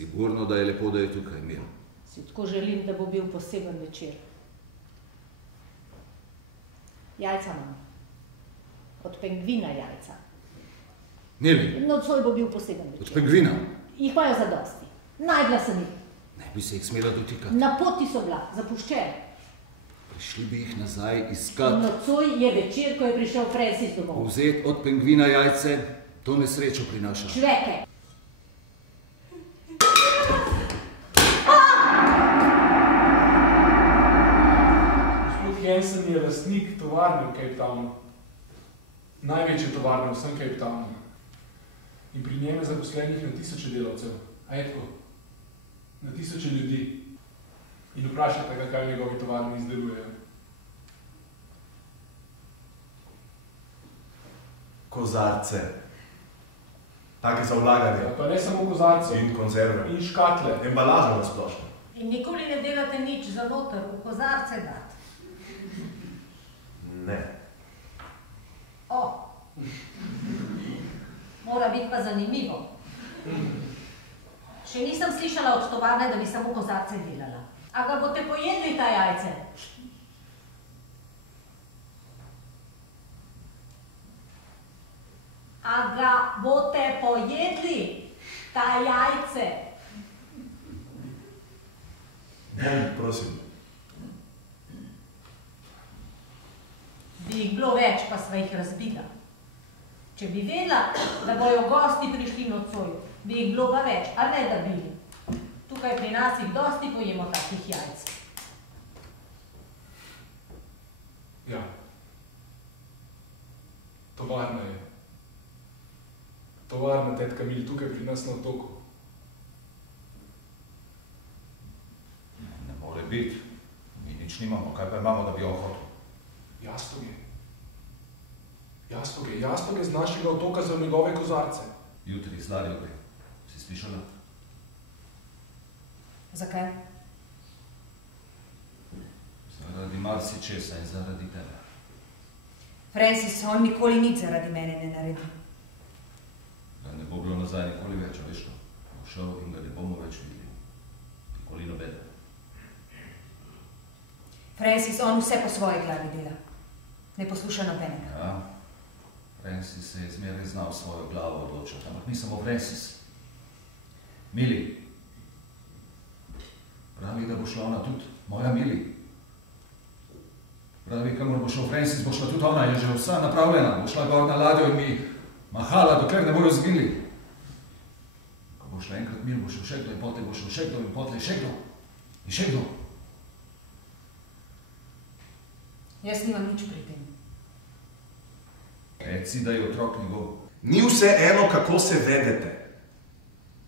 Sigurno, da je lepo, da je tukaj mir. Si tako želim, da bo bil poseben večer. Jajca imam. Od pingvina jajca. Nili. Nocoj bo bil poseben večer. Od pingvina? Jih imajo zadosti. Najdla sem jih. Ne bi se jih smela dotikati. Na poti so bila, zapuščene. Prišli bi jih nazaj iskat. Nocoj je večer, ko je prišel Francis domov. Vzeti od pingvina jajce, to nesrečo prinaša. Čveke. Gospod Hansen je lastnik tovarne v Cape Townu. Največje tovarne v vsem Cape Townu. In pri njem je zaposlenih na 1000 delavcev. A je tako? Na 1000 ljudi. In vprašajte ga, kaj v njegovi tovarni izdelujejo. Kozarce. Take za vlaganje. Pa ne samo kozarce. In konzerve. In škatle. Embalažo na splošno. In nikoli ne delate nič za noter, v kozarce dati. Ne. O. Mora biti pa zanimivo. Še nisem slišala od tovarne, da bi samo kozarce delala. A ga boste pojedli ta jajce? A ga boste pojedli ta jajce? Bom, prosim. Bi jih bilo več, pa sva jih razbila. Če bi vedela, da bojo gosti prišli nocoj, bi jih bilo pa več, a ne da bi. Tukaj pri nas jih dosti pojemo takih jajc. Ja. Tovarna je. Tovarna tetka Mil, tukaj pri nas na otoku. Ne more biti. Mi nič nimamo. Kaj pa imamo, da bi jo hotel? Jastoge. Jastoge. Jastoge z našega otoka za njegove kozarce. Jutri z ladjo gre. Si slišala? Zakaj? Zaradi marsičesa in zaradi tebe. Francis, on nikoli nič zaradi mene ne naredi. Da ne bo bilo nazaj nikoli več, a veš to? Bo šel in ga ne bomo več videli. Nikoli nobeden. Francis, on vse po svoji glavi dela. Ne posluša nobenega. Ja. Francis se je zmeraj znal svojo glavo odločiti, ampak ni samo Francis. Mili. Pravi, da bo šla ona tudi. Moja Mili. Pravi, kamor bo šel Francis, bo šla tudi ona, je že vsa napravljena. Bo šla gor na ladjo in mi mahala, dokler ne bojo zgili. Ko bo šla enkrat Mil, bo šel še kdo in potlej bo šel še kdo in potlej še kdo. In še kdo. Jaz nimam nič pri tem. Reci, da je otrok njegov. Ni vse eno, kako se vedete.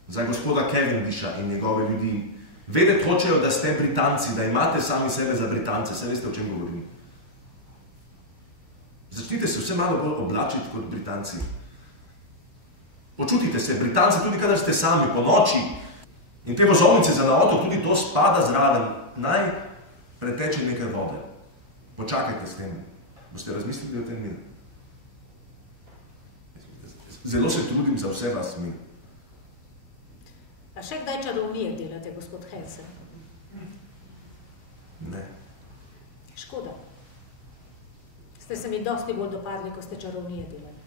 Za gospoda Cavendisha in njegove ljudi. Vedeti hočejo, da ste Britanci, da imate sami sebe za Britance. Saj veste, o čem govorim. Začnite se vse malo bolj oblačiti kot Britanci. Počutite se Britanci tudi, kadar ste sami, po noči. In te vozovnice za na otok, tudi to spada zraven. Naj preteče nekaj vode. Počakajte s tem. Boste razmislili o tem Mil. Zelo se trudim za vse vas, Mil. A še kdaj čarovnije delate, gospod Hansen? Ne. Škoda. Ste se mi dosti bolj dopadli, ko ste čarovnije delali.